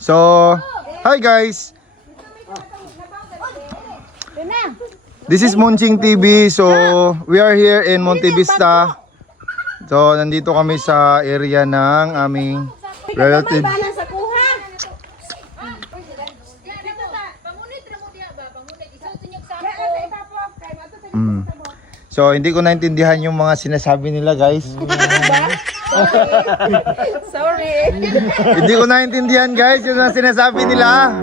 So, hi guys. This is Munching TV. So, we are here in Monte Vista. So, nandito kami sa area ng aming relative. So, hindi ko naintindihan yung mga sinasabi nila, guys. Sorry. Hindi ko naintindihan, guys, yung mga sinasabi nila.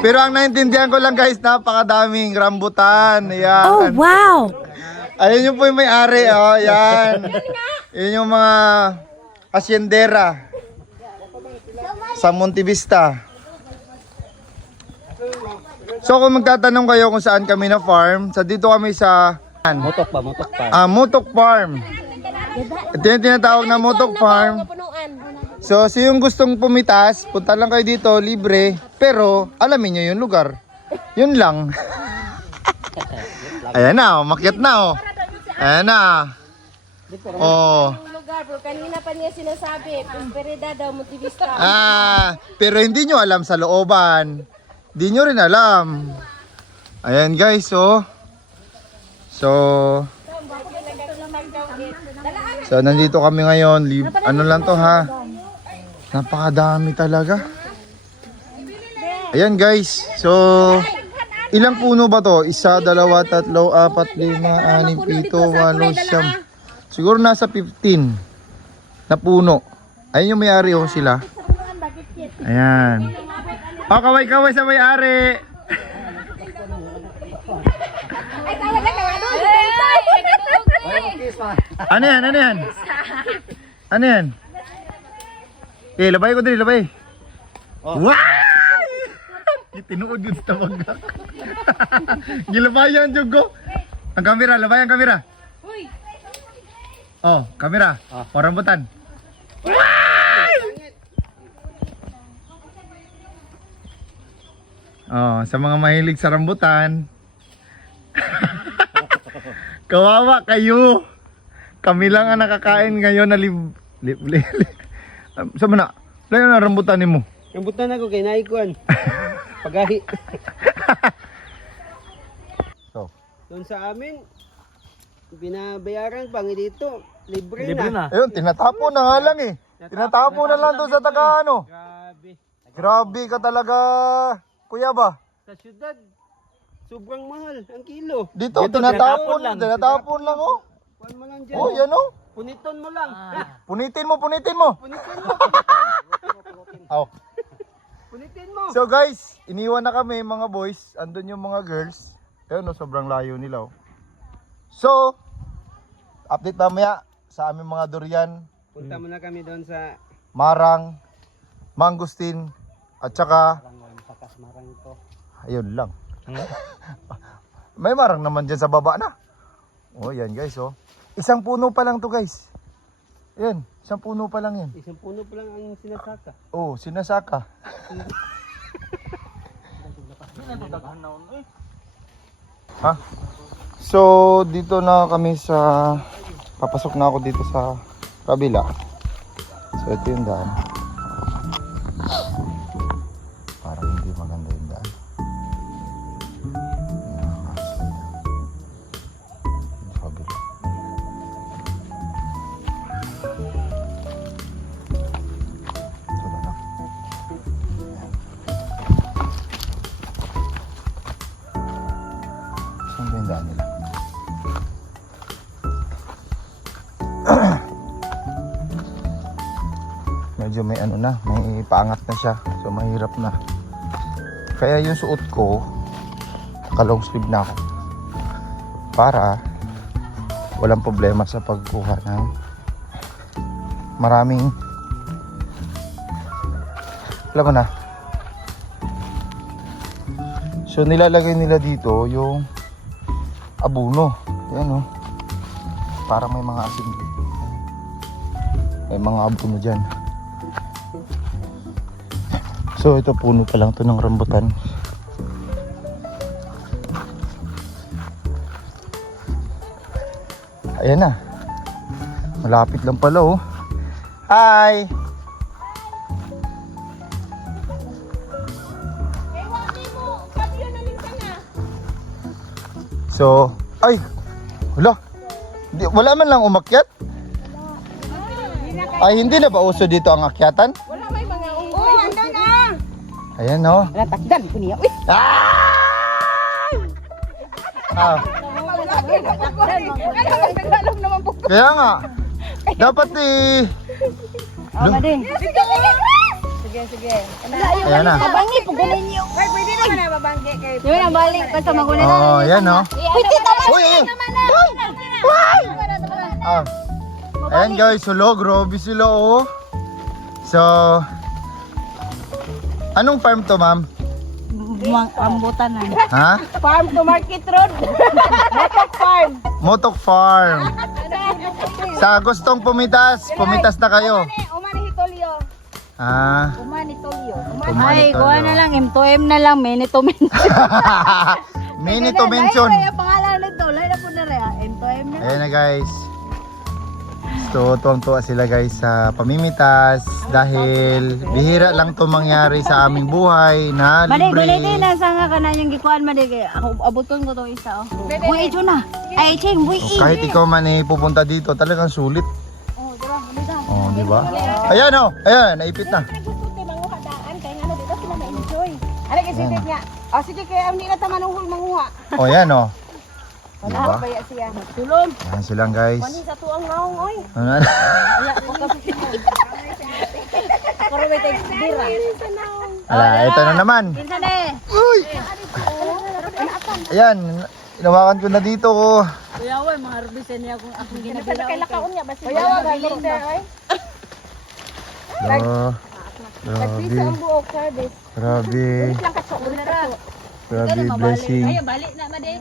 Pero ang naintindihan ko lang, guys, napakadaming rambutan. Ayan. Oh, wow. Ayun yung po yung may-ari, oh, yan. Yun yung mga asyendera sa Monte Vista. So kung magtatanong kayo kung saan kami na farm, sa dito kami sa Motok pa. Motok Farm. Ito yung tinatawag na Motok Farm. So yung gustong pumitas, punta lang kayo dito, libre. Pero alamin nyo yung lugar. Yun lang. Ayan na, makyat na oh. Ayan na. Oh. Lugar, bro. Kanina pa niya sinasabi, Prosperidad daw, Monte Vista. Pero hindi nyo alam sa looban. Hindi nyo rin alam. Ayan guys, oh. So nandito kami ngayon. Ano lang to ha? Napakadami talaga. Ayan guys. So ilang puno ba to? 1, 2, 3, 4, 5, 6, 7, 8, 9. Siguro nasa 15 na puno. Ayun yung may-ari oh sila. Ayan. Oh, kaway-kaway sa may-ari. Ano yan? Ano yan? Ano yan? Labay ko din, labay. Wow! Tinuod yun sa tabagak. Gilabayan yung go. Ang kamera, labay ang kamera. Oh, kamera. O, rambutan. Oh, sa mga mahilig sa rambutan. Kawawa kayo. Kami lang ang nakakain ngayon na Sama na. Layo na rambutan mo. Rambutan ako kay naikuan. Pagahi. So, Doon sa amin, binabayaran pang dito. Libre na. ayun, tinatapon na nga lang eh. Tinatapon na lang doon sa taga ano. Grabe. Grabe ka talaga. Kuya ba? Sa syudad, sobrang mahal ang kilo. Dito, tinatapon lang oh. Kuan mo lang dyan. Oh, yan oh. Puniton mo lang. Punitin mo. Punitin mo. Oh. Punitin mo. So guys, iniwan na kami mga boys. Andun yung mga girls. Ayun no, sobrang layo nila oh. So, update mamaya sa aming mga durian, Punta muna kami doon sa marang, mangustin, at saka, Pakas Marang ito. ayun lang. May marang naman dyan sa baba na. Oh, yan guys oh. Isang puno pa lang to guys. Yan, isang puno pa lang yan. Isang puno pa lang ang sinasaka. Oh, sinasaka. Ha? So, dito na kami sa... Papasok na ako dito sa kabila. So, ito yung daan. Parang hindi maganda yung daan. Sa kabila. Ito na lang. Saan ba yung daan nila? Medyo may ano na, may paangat na siya. So mahirap na. Kaya yung suot ko, naka long sleeve na ako. Para walang problema sa pagkuha ng maraming, alam mo na. So nilalagay nila dito yung abuno. Yan oh. Para may mga asin. May mga abuno dyan. So ito puno pa lang to ng rambutan. Ayan na. Malapit lang pala oh. Hi! So, ay! Wala! Wala man lang umakyat? Ay, hindi na ba uso dito ang akyatan? Wala may mga unggoy. Oh, andun na. Ayan, oh. Wala takdan ko niya. Uy! Ah, kaya nga. Dapat Sige, sige. Ayan na. Mabangi po gunin niyo. Ay, pwede naman na mabanggi kay. Yung na balik pa sa magunin na. Oh, ayan, oh. Pwede naman. Uy, uy. Ah. Ayan guys, sulog, grabe sila oh. So, anong farm to, ma'am? Rambutan na. Ha? Farm to Market Road. Motok farm. Motok farm. Sa gustong pumitas, pumitas na kayo. Umani Hitolio. Ah. Umani Tolio. Ay, kuha na lang. M2M na lang. Minute to minute. Minute to mention. Ay, pangalan nito. Lain na po na rin. M2M na. Ayan na guys. So, tuwang-tuwa sila guys sa pamimitas dahil bihira lang to mangyari sa aming buhay na Madi, libre. gulitin na sa nga ka na yung gikuan. Madi, ako abuton ko itong isa. Oh. Buy ito na. Ay, Cheng, buy O, kahit ikaw man pupunta dito, talagang sulit. Oh, dira, dira. Oh, di ba? Ayan oh, ayan, naipit na. Gusto kay manguha daan kay ngano dito sila na-enjoy. Ari kay sitit nga. Oh, sige kay amni na ta manuhol manguha. Oh, ayan oh. Di Wala ba? ba ya siya? Tulon. Ayan silang guys. Wani sa tuang maong oy. Ano? Pero may tay bira. Ala, ito na naman. Kinsa na eh. Uy! Ayan, inawakan ko na dito ko. Kuya, way, mga rubisan niya kung akong ginabira. Kay lakaon niya basta. Kuya wa galinda oy. Oh, Nagpisa grabe, ang buok service. grabe, Lang ka sa ulra. grabe blessing. Ay, balik na, Madi.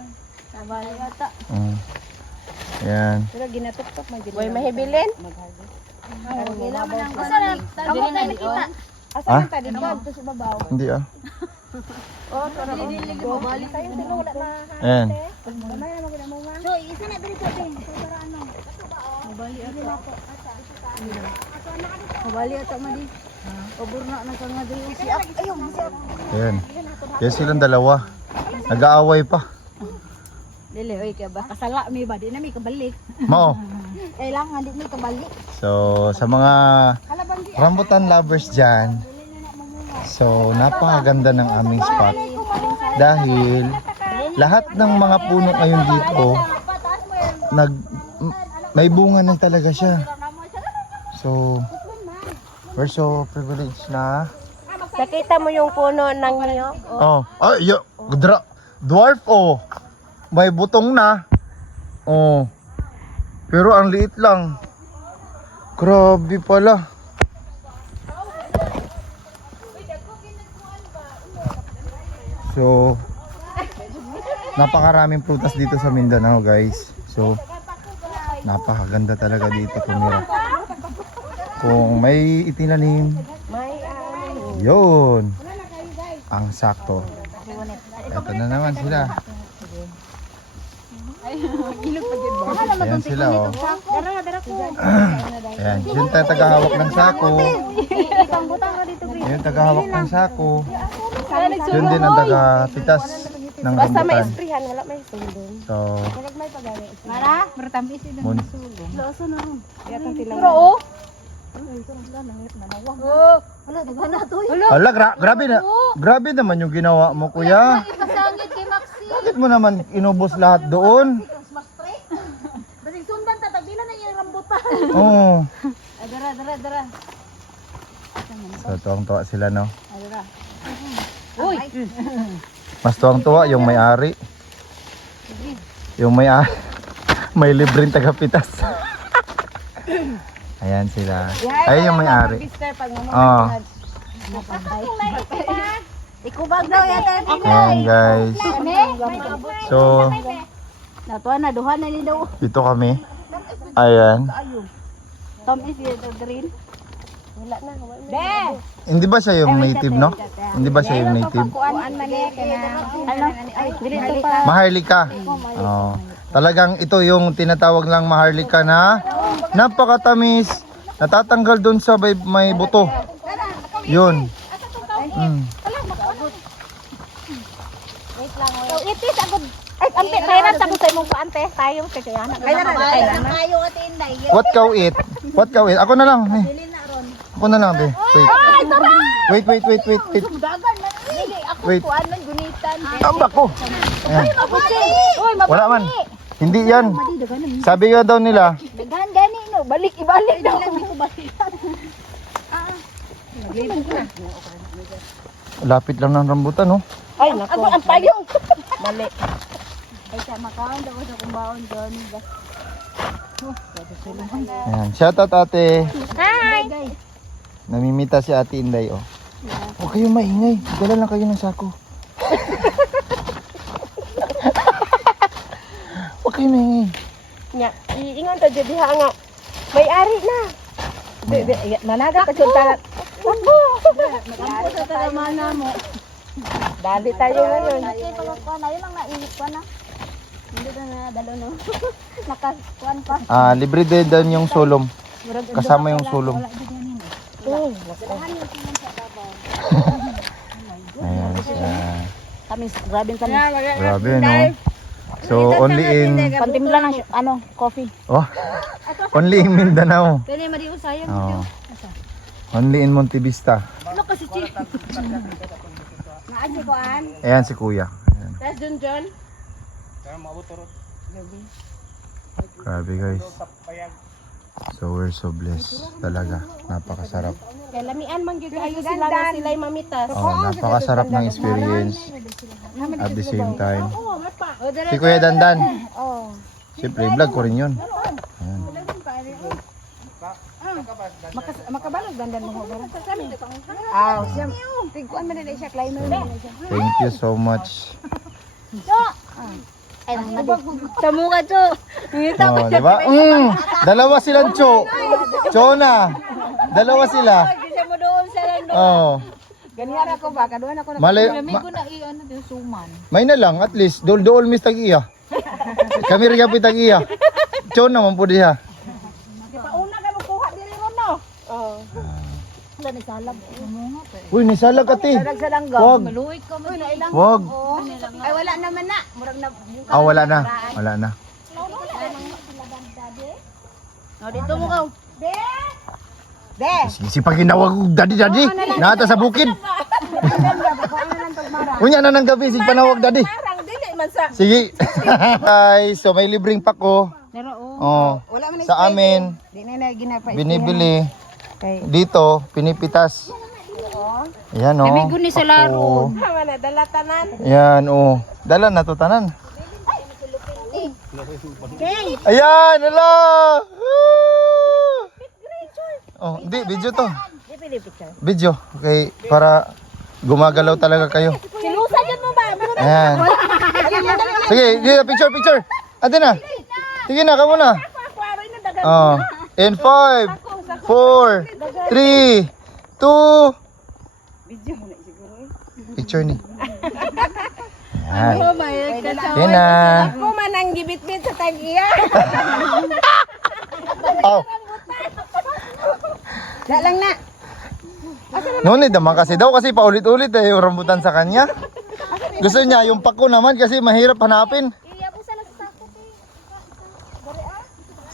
Balik ata. Ayan. Pero ginatutok man gid. Boy mahibilin. Asa na? Kamu tayo nakita. Asa Ah? man ta dito to sa babaw. Hindi ah. Oh, tara. Balik tayo tinula na. Ayan. Gamay na magina mo nga. So, isa na dito din. Para ano? Mabali ata. Mabali ata, Madi. Pabor na sa nga dito. Si Ak. Ayun, si Ak. Ayan. Yan silang dalawa. Nag-aaway pa. Dili, oy, kaya ba? Kasala mi ba? Di na mi kabalik. Mao. Kailangan di mi kabalik. So, sa mga rambutan lovers dyan, so, napakaganda ng aming spot. Dahil, lahat ng mga puno ngayon dito, may bunga na talaga siya. So, we're so privileged na. Nakita mo yung puno ng niyog? Oh, ay, dwarf oh. May butong na. Oh. Pero ang liit lang. Grabe pala. So, napakaraming prutas dito sa Mindanao, guys. So, napakaganda talaga dito tumira. Kung may itinanim, yun ang sakto. Ito na naman sila. Ayan sila oh. Ayan, yun tayo tagahawak ng sako. Yun tagahawak ng sako. Yun din ang tagapitas ng Basta may rambutan. esprihan, wala may sulong. So, Mara, bertampis itu mun. Pero oh, wala daghan na to. Ala, grabe na. Grabe naman yung ginawa mo, kuya. Pasangit kay Maxi. Bakit mo naman inubos lahat doon? Basig sundan ta tagdila na yung rambutan. Oo. Dara. So, tuwang-tuwa sila, no? Dara. uy. Mas tuwang-tuwa yung may-ari. Yung may-ari. May libreng tagapitas. Ayan sila. Ayun yung may-ari. Oo. Ikubag daw yata. Ayan guys. So, Natuwa na duha na ni daw. dito kami. Ayan. Tom is the green. Wala na, wala na. Be. Hindi ba siya yung native, no? Hindi ba siya yung native? Kuan man ni ano? Ay, dito pa. Maharlika. Oh. Talagang ito yung tinatawag lang maharlika na napakatamis. Natatanggal doon sa may buto. Yun. Mm. Wait lang. So, itis agad Ay, ampe, kailan sa kusay mong paante? Tayo, kaya na. Kailan na? Tayo at inday. What cow eat? What cow eat? Ako na lang. Eh. Dili na ron. Ako na lang, be. Wait. Wait. Dagan man. Dili ako Wait. kuan man gunitan. Ambak ko. Ayan. Uy, Wala man. Hindi yan. Sabi nga daw nila, daghan gani no. Balik ibalik daw. lapit lang ng rambutan, no? Ay, naku. Ang payong. Bali. Ay sa makaon daw sa kumbaon doon. Ayan. Shoutout ate. Hi. Namimita si Ate Inday, oh. Huwag kayong maingay. Dala lang kayo ng sako. Huwag kayong maingay. Nya, iingon ta jud diha nga. May ari na. Nanaga ta jud ta. Magkampo sa talamana mo. Dali tayo ngayon. Kasi pagkuan ayo lang nainit pa na. Hindi na dalo no. Nakakuan pa. Libre din daw yung sulom. Kasama yung sulom. Ayan siya. Kami grabe kami. Grabe, no? So, only in... Pantimpla ng coffee. Oh, only in Mindanao. Pwede madiu sayang. Oh. Only in Montevista. Ano kasi chi? Naan si kuan? Ayan si Kuya. Ayan. Tas John. Grabe guys. So we're so blessed talaga. Napakasarap. Kay lamian man gyud kayo sila nga sila'y mamitas. Oh, napakasarap ng experience. At the same time. Oo, mapa. Si Kuya Dandan. Oh. Siyempre, vlog ko rin yun. Ayan. Makabalog dandan mo ho. Ah, siya. Tigkuan man na siya climber. Thank you so much. Ay, tamo ka to. Oh, di ba? Dalawa silang Cho. Cho na. Dalawa sila. Siya mo doon sa lang. Oh. Ganyan ako ba? Kaduhan ako na. Mali, na i-ano din suman. may na lang at least dool mis tag-iya. Kami rin kapit tag-iya. Cho naman po diha. Pauna ka mo kuha diri ron no. Oh. Wala ni salag. Uy, nisalag ati. Nagsalanggam. Wag. Maluwit ka mo. Wag. Ay wala naman na. Murag na. Wala na. Wala na. No, dito mo ka. De. Si paginawag ko daddy. Nata sa bukid. Unya na ng gabi si panawag daddy. Parang dili man sa. Sige. Guys, so may libreng pako. Pero Oh. wala man Sa amin di na ginapa. binibili Kay dito, pinipitas. Ayan oh. Amigo ni sa laro. Pako. tama na dalatanan. Ayan oh. Dala na to tanan. Ayan, hala. Oh, hindi, video to. Video. Okay, para gumagalaw talaga kayo. Silusa jud mo ba? Ayan. Sige, dito, picture. Ate na. Sige na, kamo na. Kwaro na dagan. Oh. In 5, 4, 3, 2. Video mo na siguro. Picture ni. Ayan. Oh my God. Yan na. Ako man ang gibit-bit sa tag-iya. Oh. Dalang na. Ngunit naman kasi daw kasi paulit-ulit yung rambutan sa kanya. Gusto niya yung pako naman kasi mahirap hanapin.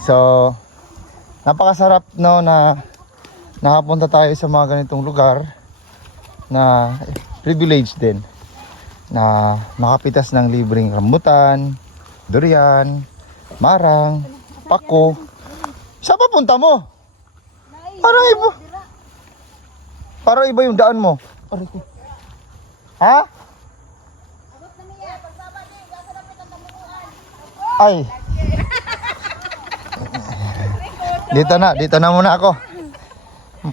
So, napakasarap no na nakapunta tayo sa mga ganitong lugar na privilege din na makapitas ng libreng rambutan, durian, marang, pako. Saan pa punta mo? Parang iba yung daan mo. Aray ko. Ha? Ay. Dito na muna ako.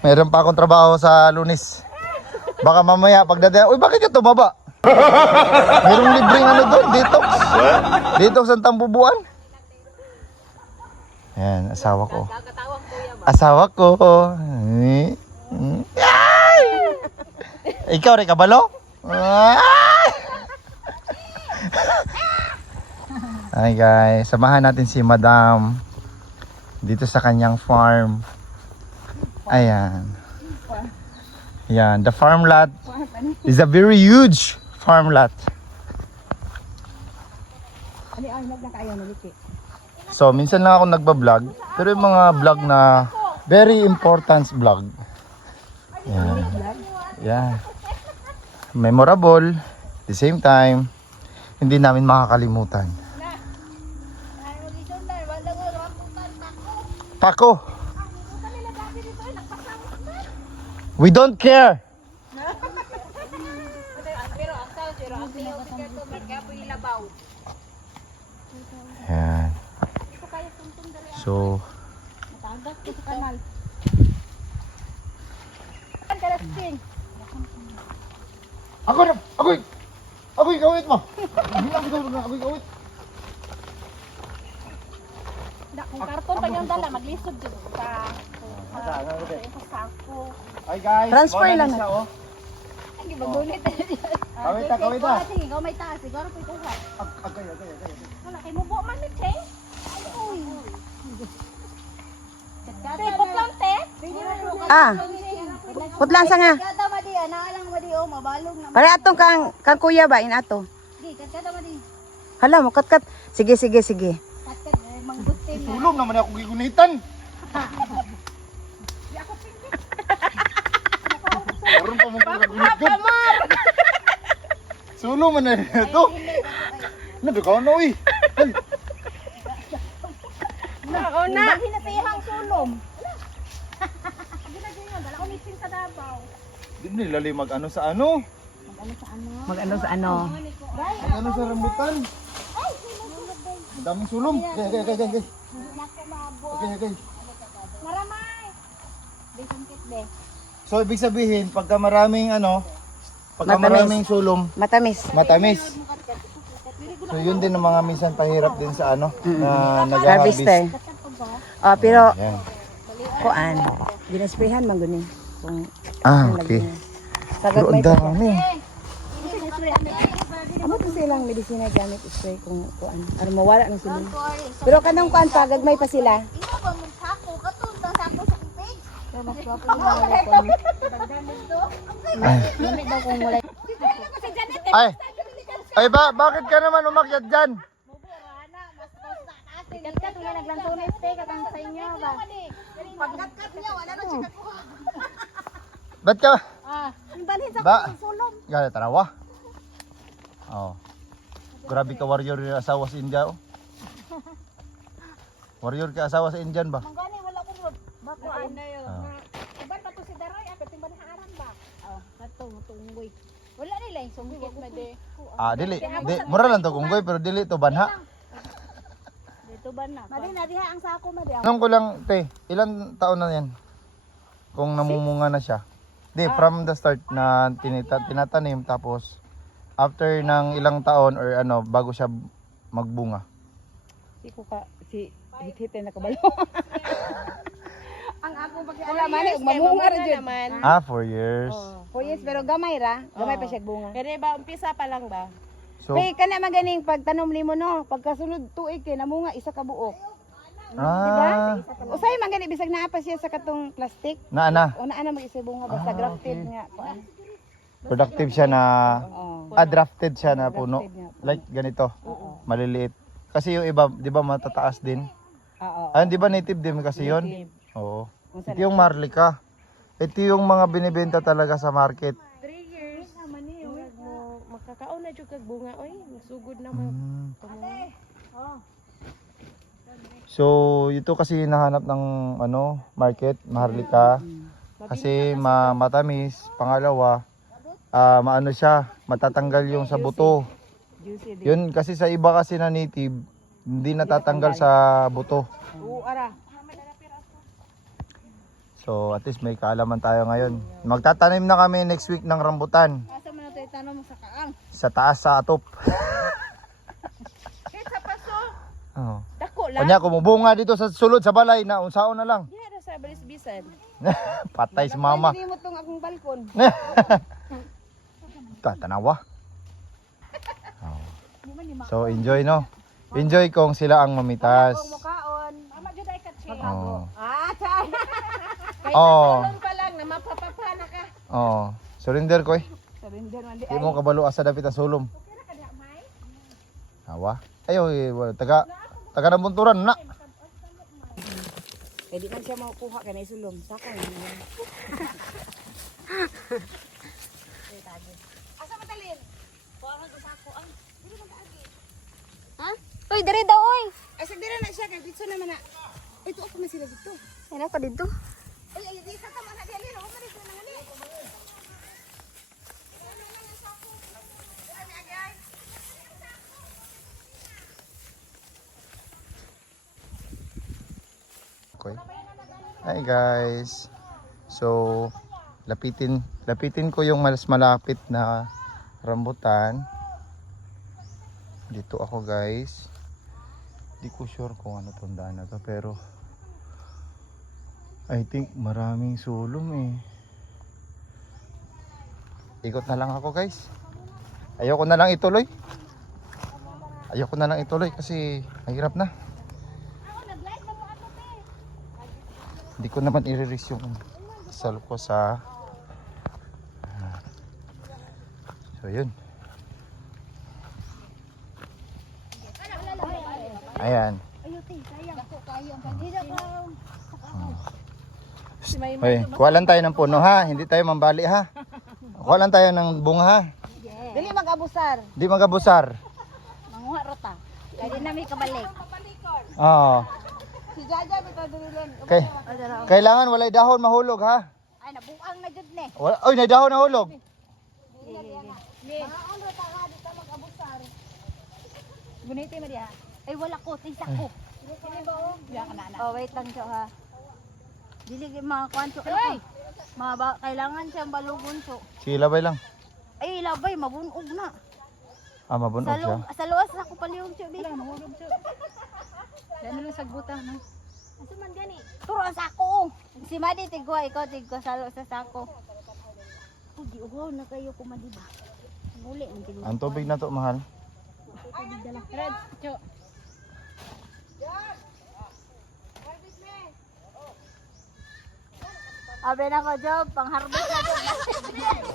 Meron pa akong trabaho sa Lunes. Baka mamaya pagdating, uy, bakit ka tumaba? Merong libreng ano doon, detox. Detox ang tambubuan. Ayan, asawa ko. Asawa ko. Ay! Ikaw rin kabalo? Hi guys, samahan natin si Madam dito sa kanyang farm. Ayan. Ayan, the farm lot is a very huge farm lot. Ani ay nagkaayo na liti. So, minsan lang ako nagba-vlog. Pero yung mga vlog na very important vlog. Yan. Yeah. Memorable. At the same time, hindi namin makakalimutan. Taco. We don't care. Yan. So, Ako'y gawit mo. Ako'y gawit. Kung karton pa yung dala, maglisod dito sa sako. Ay guys, Transfer lang na. Oh. Ay, gibagunit. Kawit na. Sige, go may taas. Siguro po ito sa. Agay. Wala, kay mo buo man ni Che. Te, putlang te. Ah. Putlang sa nga. Kada madi analang madi o mabalog na. Para atong kang kuya ba inato. Di kada madi. Hala mo kat. Sige. Katkat manggutin na. Tulong naman ako gigunitan. Meron pa mong kagunit. Sulo man na ito. Nabikaw na uy. Nauna. Hinatihang sulom. Dala ko mixing sa Davao. Di nilali mag-ano sa ano. Mag-ano sa ano? Mag-ano sa rambutan. Ang daming sulong. Okay. Maramay. Bisingkit be. So ibig sabihin, pagka maraming Matamis. maraming sulong, Matamis. matamis. So yun din ang mga minsan pahirap din sa na Harvester. nag-harvest. Oh, pero Yan. kuan. Ginasprehan man guni. Kung Okay. sagad Pero may ang dami. amo to silang medisina gamit spray kung kuan. Ano mawala ng sila. Pero kanang kuan pa gagmay pa sila. Ino ba mong sako katong sa sako sa page? Mas gwapo na Dami daw kung wala. Ay bakit ka naman umakyat dyan? Katkat nga naglantunis te katang sa inyo ba? Pagkatkat niya wala na siya kakuha. Ba't ka? Balhin sa Ba? sulom. Gala tarawa. Oh. Grabe ka warrior yung asawa sa India oh. Warrior ka asawa sa Indian ba? Mangani wala ko rod. Bako ano yun. Oh. Iban pa to si Daray, ako timban haaran ba? Katong tunggoy. Wala nila yung sungkit madi. Dili. Mura lang to kunggoy pero dili to banha. Dito ba na? Madi na diha ang sako madi. Tanong ko lang, te, ilang taon na yan? Kung namumunga na siya. Di, from the start na tinatanim tapos after ng ilang taon or bago siya magbunga. Hit na kabalo. Ang akong Wala man mamunga ra jud. 4 years. Yes, pero gamay ra. Gamay pa siya bunga. Kaya ba, umpisa pa lang ba? So, May kana maganing pagtanom nimo no, pagkasunod tuig kay namunga isa ka buok. Usay man gani bisag naa pa siya sa katong plastic. na. Una ana mag-isa bunga basta grafted nga kuan. Productive siya na, drafted siya na puno. Drafted nga. Like ganito, maliliit. Kasi yung iba, di ba matataas din? Oo. Di ba native din kasi yon? Oo. Ito yung Marlica. Ito yung mga binibenta talaga sa market. 3 years. Naman eh, makakaon na dyan kag bunga, oy. Sugod naman. So, ito kasi hinahanap ng market, Maharlika. Kasi matamis, pangalawa, maano siya, matatanggal yung sa buto. Juicy din. Yun kasi sa iba kasi na native, hindi natatanggal sa buto. Oo, ara. So, at least may kaalaman tayo ngayon. Magtatanim na kami next week ng rambutan. Asa man nato itanong sa kaang. Sa taas sa atop. Sa paso, Oo. dako lang. Kanya kumubunga dito sa sulod sa balay na unsaon na lang. Diya na sa balis-bisan. Patay si mama. Hindi mo tong akong balkon. Tanawa. So enjoy no. Enjoy kung sila ang mamitas. Mukaon. Ama jud ay katsi. Oh. Chay. Kaya Oh. talon pa lang na mapapapana ka. Oh. Surrender ko eh. Surrender man di Di mo kabalo asa dapit ang sulom. Awa. Ayaw, wala. Taga nabunturan na. Eh di man siya makukuha ka na isulong. Saka yun. Ha? Uy, diri daw oy. Ay, sagdira na siya. Kaya dito naman na. Ito, ako na sila dito. Ano pa dito? Ay, ay, di sa tama na di alin. Ako na dito na nga. Okay. Hi guys. So, lapitin ko yung mas malapit na rambutan. Dito ako guys. Di ko sure kung ano tong daan na to, pero I think maraming sulong eh. Ikot na lang ako guys. Ayoko na lang ituloy. Kasi mahirap na. Hindi ko naman i-release yung sal ko sa so yun. Ayan. Hoy, kuha lang tayo ng puno ha, hindi tayo mambali ha. Kuha lang tayo ng bunga ha. Dili mag-abusar. Di magabusar. Manguha rota. Kaya na may kabalik. Oo. Si Jaja, bitaw dililen. Okay. Kailangan walay dahon mahulog ha. Ay, nabuang na jud ni. Wala, oy, nay dahon nahulog. Guniti mo diha. Ay, wala ko. Tisa ko. Sino ba o? Oh, wait lang siya ha. Dili mga kwanso. Ay! Kailangan siyang balugon so. Sige, labay lang. Ay, labay. Mabunog na. Ah, mabunog siya. Sa luwas na ko palihog siya. Wala, mahulog siya. Dahil nung sagbuta, no? Asa man gani? Turo sa sako. Si Madi tigwa, ikaw tigwa salo sa sako. Pudi uhaw na kayo kumadiba. Muli man kini. Ang tubig na to, mahal. Red, cho. Abe na ko job, pang-harvest na job.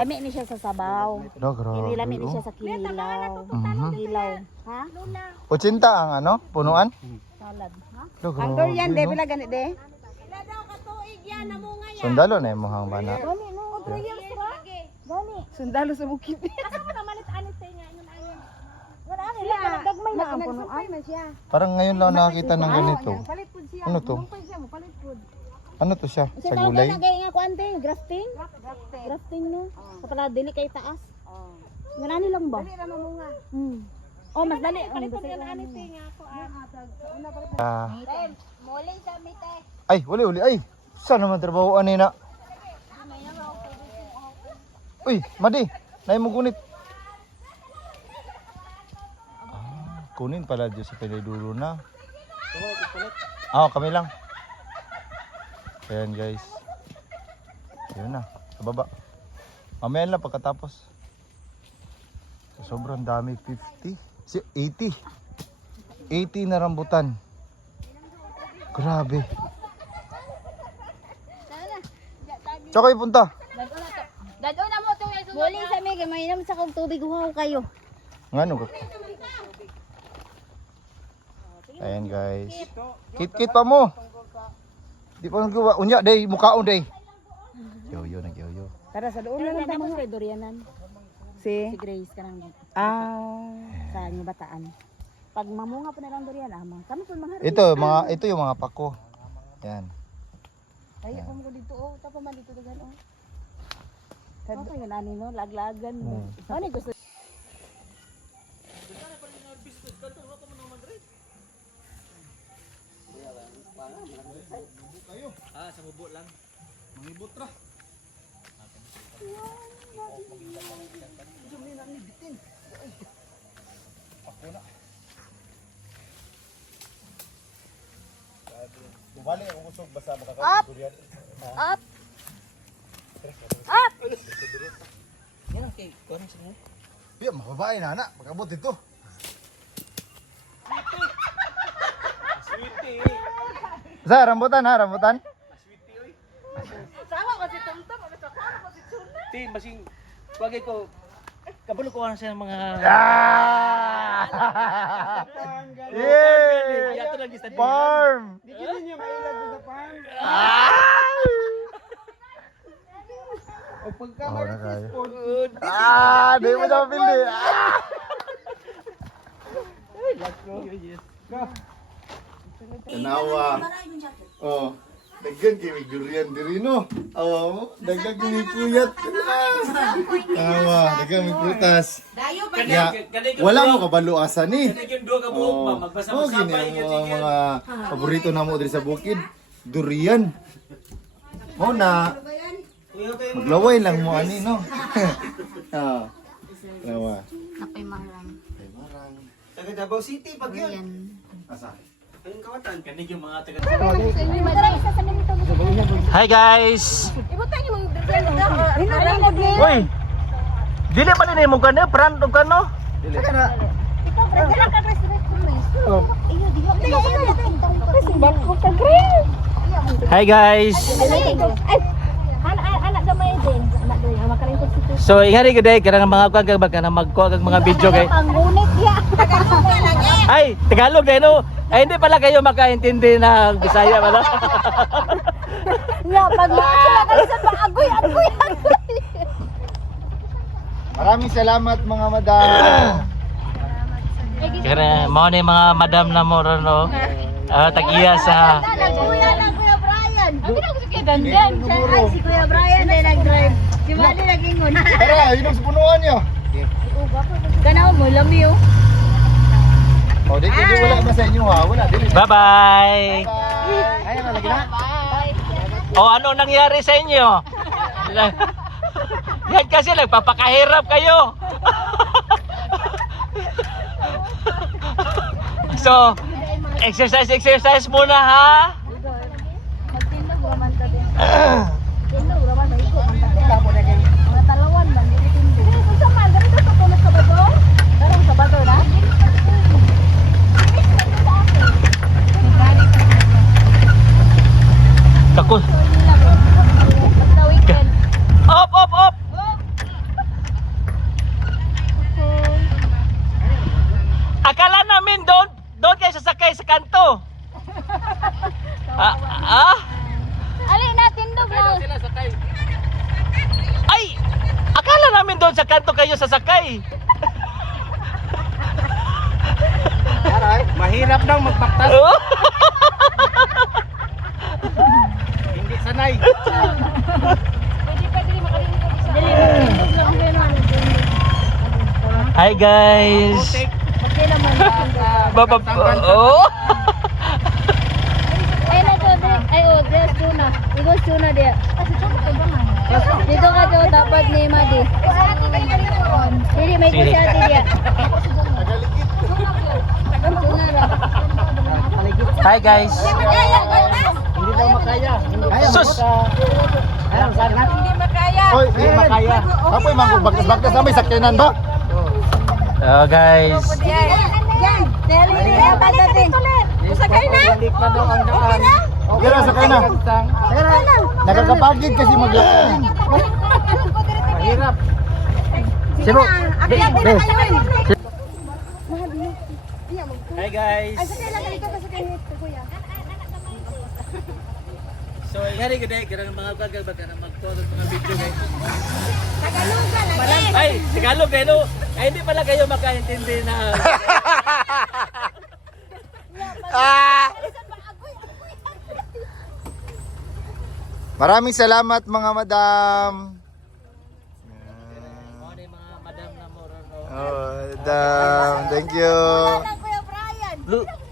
Lami ni siya sa sabaw. No, grabe. Lami ni Oh. siya sa kilaw. Mhm. Kilaw. Ha? 80 ang ano, punuan? Salad. Ha? No, Ang durian, de, no? pila ganit, de? Sundalo na yung muhang bana. Gani no. 3 years ra. Gani. Sundalo sa bukid. Asa mo na malit-alit sa inyo ingon ayon. Wala ani lang dagmay na ang punuan. Parang ngayon lang nakakita ng ganito. Palit po siya. Ano to? Lumpay siya mo, palit po. Ano to siya? Sa Sa gulay? na gay nga kuante, grafting. Grafting no. Kapala dili kay taas. Ngani lang ba? Dili ra mamunga. Oh, mas dali. Palit po yan ani nga ako. Ah. Muli sa mite. Ay, uli. Ay, saan naman trabahoan ni na? Uy, Madi, naay mo gunit. Ah, kunin pala dyan sa pinidulo na. Kami lang. Ayan guys. Ayan na, sa baba. Mamaya lang pagkatapos. Sobrang dami, 50. 80. 80 na rambutan. Grabe. Tsaka punta. Dadon na mo tong isulod. Muli sa mi, mainom sa kong tubig uhaw kayo. Ngano ka? Ayan guys. Kit-kit pa mo. Di pa nagawa. Unya day, mukhaon day. Yo, nagyo. Tara sa doon na lang tama. Kay Dorianan. Si? Si Grace kanang Ah. sa inyo bataan. Pag mamunga pa na lang Dorian, amang kami po mga Ito yung mga pako. Yan. Ay, ako mo dito oh, tapa man dito dagan oh. Sa yun ani no, laglagan mo. Ano gusto? Sa bubo lang. Mangibot ra. Bumalik ako busog basta makakadurian. Up! Up! Yan ang kay kuan sa mo. Iya, mababae na anak. Pagkabot ito. Sa rambutan ha, rambutan. Ti masing bagay ko kabalo ko sa mga Yeah! Yato lang gista. Farm! Di kini niya mailag sa farm. O pagka Oh, nakaya. good. Di mo na mapili. Tanawa. Oh, daggan kami durian diri no. Oh, daggan kami puyat. Tanawa, daggan kami prutas. Ya, wala mo kabalo asa ni. Yung duha ka buok ba magbasa Oh, gini ang mga paborito namo diri sa bukid. Durian. Mo na maglaway lang mo ani no. Ah. Tanawa. Napay marang. Taga Davao City pag yun. Yan. Asa? Ang kawatan kanig yung mga taga Hi guys! Ibutan yung mga Uy! Dili pa din mo kano, brand og kano? Hi guys! Anak gamay din. Anak din. Makalingkod si Tito. So ingani gud kanang mga kuan kag baka na magkuha kag mga video kay. Pangunit ya. Ay, Tagalog din no. Ay hindi pala kayo makaintindi ng Bisaya pala. Ya, pag sila kayo sa agoy. Maraming salamat mga madam. Kaya mao ni mga madam na mo ron no. Tag-iya sa Kuya lang, Kuya Brian. Ang pinag si Dandan. Ay, si Kuya Brian ay nag-drive. Si Mali nag-ingon. Tara, yun ang supunuan niyo. Ganaw mo, lamiyo. O, di wala ba sa inyo ha? Wala, dili. bye-bye. Ayan na, lagi na. O ano nangyari sa inyo? Yan kasi nagpapakahirap kayo. So, exercise muna ha. Magtindog raman ka din. Tindog raman na iko. Mga talawan lang, hindi tindog. Kung sa man, ganito sa tulog sa bato? Darang sa bato na? Takot. Basta weekend. Op. Akala namin doon kayo sasakay sa kanto. Ali na, tindog na. Ay! Akala namin doon sa kanto kayo sasakay. Aray, mahirap daw magbaktas. Oh. Hindi sanay. Pwede makalingkod sa. Dili, tindog lang. Okay na. Hi guys. Okay naman. Oh. Ay na to, ay oh, there's tuna. Igos tuna dia. Dito ka to dapat ni Madi. Dili may Sige. kusyati dia. Tuna ra. Hi guys. Hindi daw makaya. Sus. Ayun, sana. Hoy, di makaya. Apoy, bagtas na may sakyanan ba? Oh guys. Yan. Dali dia pagdating. Usakay na. Balik na daw ang daan. Yan na, sakay na. Nakakapagid kasi maglakad. Mahirap. Sino? Akyat na kayo. Hi guys. So, ingani gud ay kanang mga kagag baka na magtuwa mga video guys. Ay, Tagalog eh no. Ay hindi pala kayo makaintindi na. Maraming salamat mga madam. Mao ni mga madam na mo ron. Oh, madam. Thank you. Kuya Brian.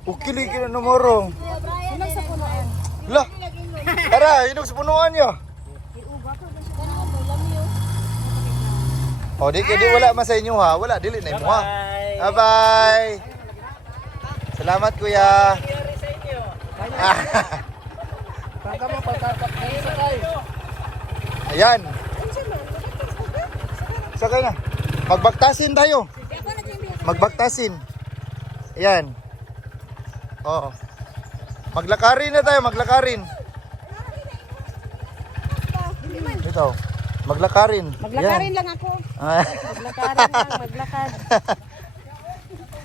Okay, lagi na numero. Kuya Brian sa punuan. Lah, tara, yun ang supunuan niyo. O, di wala man sa inyo ha. Wala, dili na mo ha. Bye. Bye-bye. Salamat kuya. Nangyari sa inyo. Saan ka mo pagkakapagay? Ayan. Sakay na. Magbaktasin tayo. Magbaktasin. Ayan. Oo. Maglakarin na tayo, maglakarin. Ito. Maglakarin. Maglakarin lang ako. Ah. Maglakarin lang, maglakad.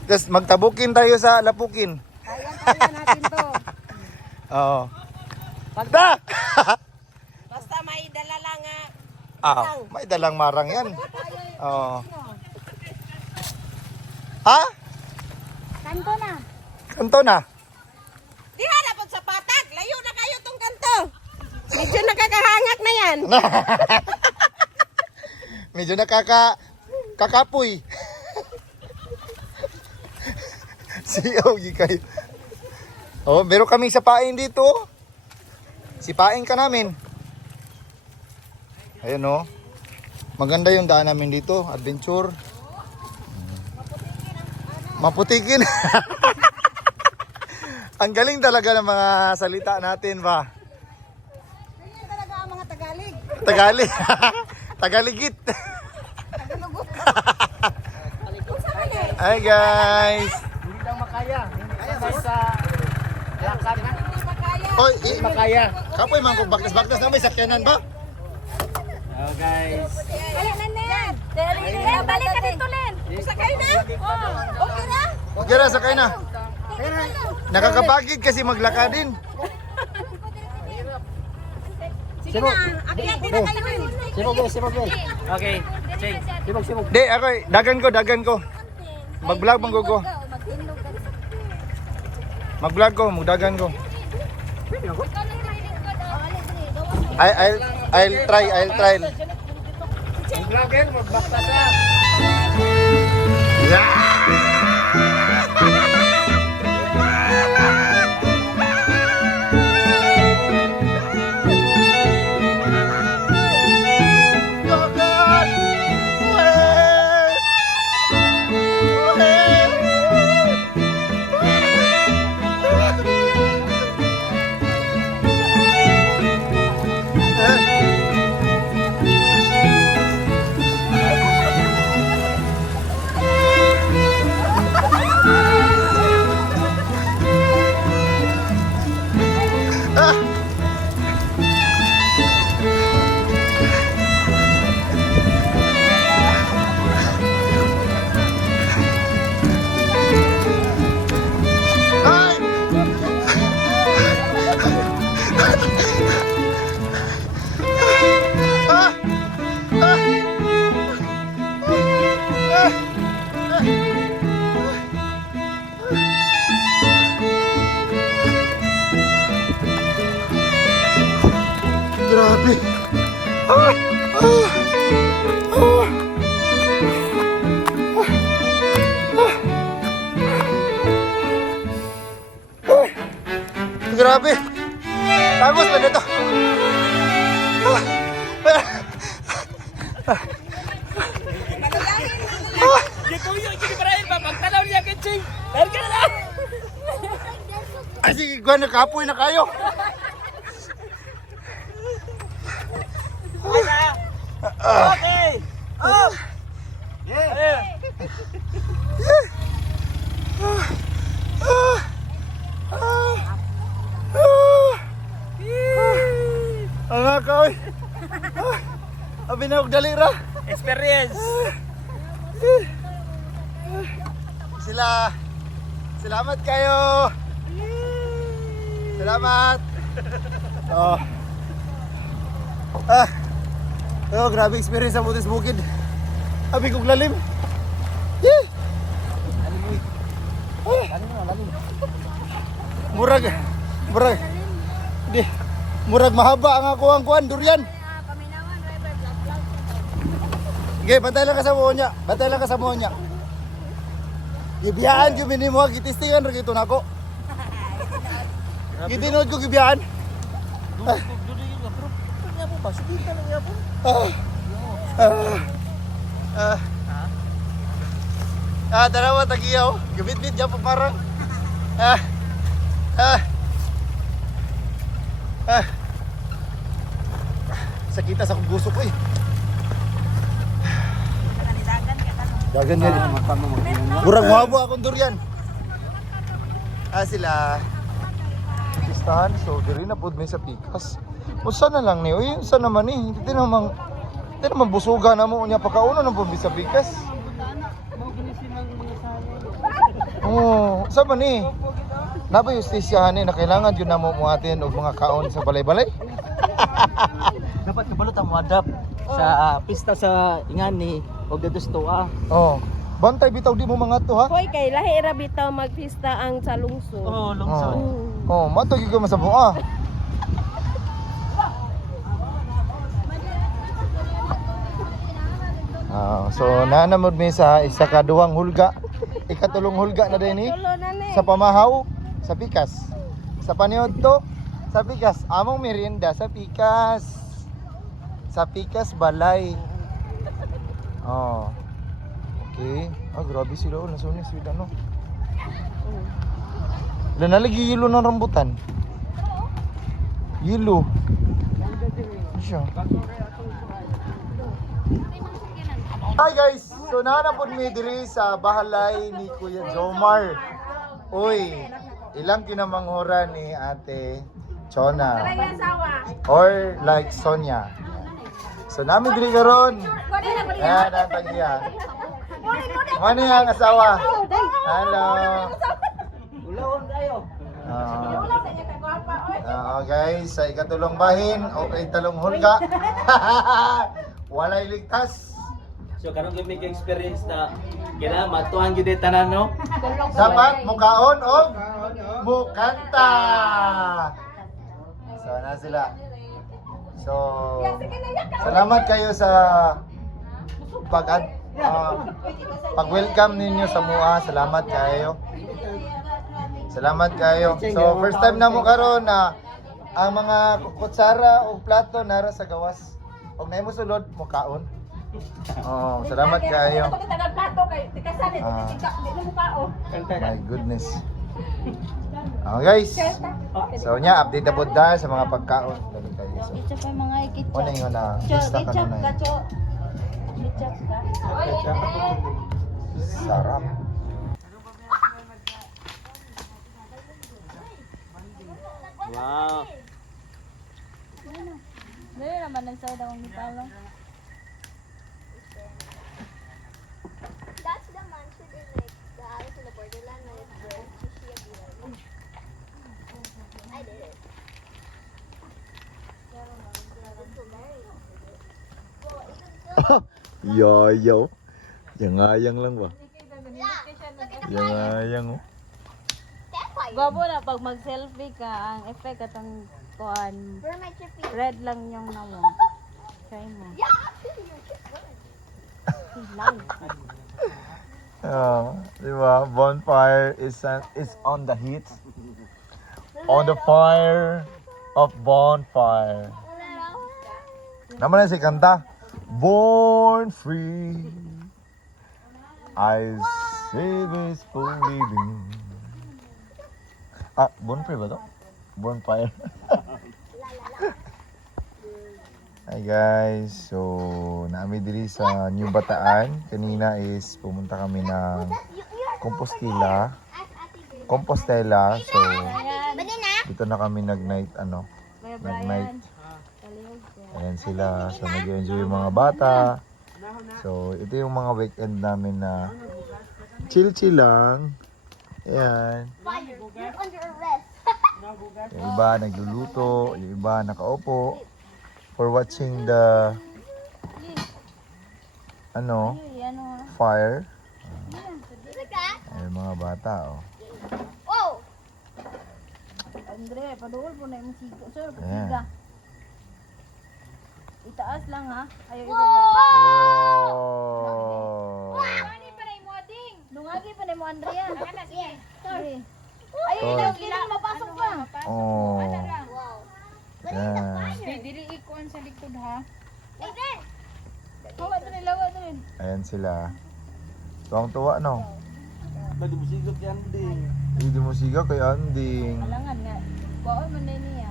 Tapos magtabukin tayo sa lapukin. Kaya natin to. Oo. Pagda! Basta may dala lang May dalang marang yan. Oo. Ha? Kanto na. Kanto na. Di hanapon sa patak. Layo na kayo tong kanto. Medyo nakakahangak na yan. Medyo kakapoy. Ogi kayo. Oh, meron kaming sapain dito. Sipain ka namin. Ayun oh. Maganda yung daan namin dito, adventure. Maputikin. Ang galing talaga ng mga salita natin ba? Ganyan talaga ang mga Tagalog. Tagalog. Tagaligit. Hi guys. Hindi daw makaya. Hindi sa lakad. Oy, Makaya. kapoy man kung baktas-baktas na may sakyanan ba? Oh guys. Balik na Nen. Balik ka dito, Len. Sakay na? Okay na? Okay na, sakay na. Nakakapagid kasi maglakadin. Sibog. Okay. Ching. Sibog. Di, ako dagan ko. Mag-vlog ko. Mag-vlog ko, magdagan ko. I'll try. Ang vlogger, magbakta ka. Grabe. Grabe. Tagos pa dito. Ay, sige, gwa na kapoy na kayo. Okay. Oh. Yeah. Ang akaw. Abi na og dalira. Experience. Salamat kayo. Salamat. Oh. Oh, grabe experience sa Butis Bukid. Abi kong lalim. Murag. Di. Murag mahaba ang ako ang kuan durian. Okay, bantay lang ka sa mo niya. Gibiyaan yung minimo, gitistingan rin ito na ako. Gitinod ko gibiyaan. Dalawa tagiyaw. Gabit-bit dyan po parang. Sakita sa kong gusto ko eh. Dagan yan. Burang wabo akong durian. Sila. Pistahan, so diri na pud may sa pikas. Usa na lang ni, uy, usa naman ni. Hindi naman busuga na mo unya pagkauna nang pud sa pikas. Oh, sa ba ni? Napa justisyahan ni na kailangan yun na mo muatin og mga kaon sa balay-balay. Dapat kabalot ang muadap sa pista sa ingani o gadustoa. Oh. Bantay bitaw di mo mga to ha. Hoy kay lahi ra bitaw magpista ang sa lungsod. Oh, lungsod. Oh, mato gyud ko masabo ah. So nanamod mi sa isa ka duwang hulga. Ikatulong hulga na din ni Tulo na ni. sa pamahaw sa pikas. Sa paniod to sa pikas, among merienda sa pikas. Sa pikas balay. Oh. Okay. Grabe sila oh, nasunis sila no. Nalagi yelo ng rambutan. Yelo. Siya. Hi guys! So nahanapod mi diri sa bahalay ni Kuya Jomar. Uy, ilang kinamanghuran ni Ate Chona or like Sonia. So nami diri karon. Ayan, natag niya. Ano yung asawa? Hello. Ulawon kayo. Guys, sa ikatulong bahin o italong hulga. Walay ligtas. So karon gyud may experience na kailangan matuhan gyud tanan no. Dapat mukaon o mukanta. So na sila. So salamat kayo sa pag-welcome ninyo sa MUA. Salamat kayo. Salamat kayo. So first time na mo karon na ang mga kutsara o plato nara sa gawas. Og naimo sulod mukaon. Oh, salamat kayo. My goodness. Guys. So nya update na po dahil sa mga pagkaon. Dali kayo. So, Ketchup pa mga ketchup. ano yung na pista ka na na. Sarap. Wow. Dali naman nagsawad akong mitalo. That's the mansion in like the Alice in the Borderland when it's burnt. I did it. Yo. Yang lang ba? Yang oh. Gabo na pag mag-selfie ka, ang effect atong kuan Where am I tripping? red lang yung nawo. Try mo. Di ba? Bonfire is on the heat. On the fire of bonfire. Naman na si kanta. Born free. I save is for living. Bonfire ba to? Bonfire. Hi guys, so naami diri sa New Bataan. Kanina is pumunta kami ng Compostela. So dito na kami nag-night nag-night. Ayan sila. So nag-enjoy yung mga bata. So ito yung mga weekend namin na chill lang. Ayan. You're under arrest. Yung iba nagluluto, yung iba nakaupo for watching the fire. Ay mga bata oh. Oh! Andre, paduol po na yung sigo. Sir, Ayan. siga. Itaas lang ha. Ayaw Whoa! ibaba. Oh. Nungagi pa na mo, Andrea. Yeah. Sorry. Ayaw, ilaw, mapasok pa. Oh. Wow. Ayan. Dili ikuan sa likod ha. Hey, there! Hawa din, lawa din. Ayan sila. Tuwang-tuwa no. Nagbusigop yan din. Hindi mo siga kay Anding. Alangan nga. Baon mo na niya.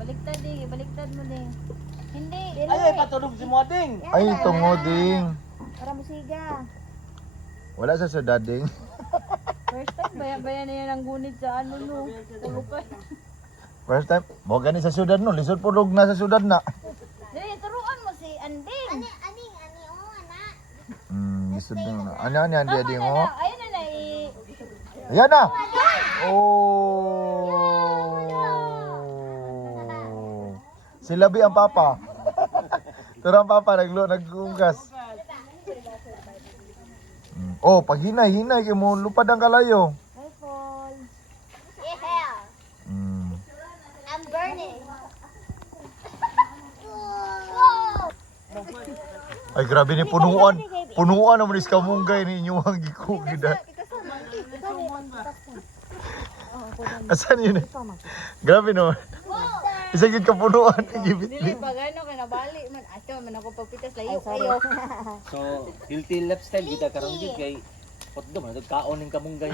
Baliktad mo din. Hindi. Ay, patulog si Moding. Ay, tungoding. Para musiga. Wala sa sudading. First time, bayan-bayan na yan ang gunit sa ano no. Tulukan. First time, mo gani sa syudad no, lisod po log na sa syudad na. Dili, turuan mo si Anding. Oh, anak. Lisod na. Ano dia ding Ayun oh. na na, Ayan na. Oh. Sila bi ang papa. Turang papa nagunggas. Oh, pag hinay kay mo lupad ang kalayo. Yeah. I'm burning. Ay grabe ni punuan. Punuan naman is kamunggay ni inyo ang gikugida. Asan yun eh? Grabe no. Isa gid ka punuan gibit. dili pag ano ka nabali man. Ato man ako pagpitas layo kayo. So, healthy lifestyle kita karon gid kay potdo man kaon ning kamunggay.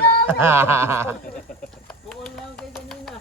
Bukol lang kay ganina.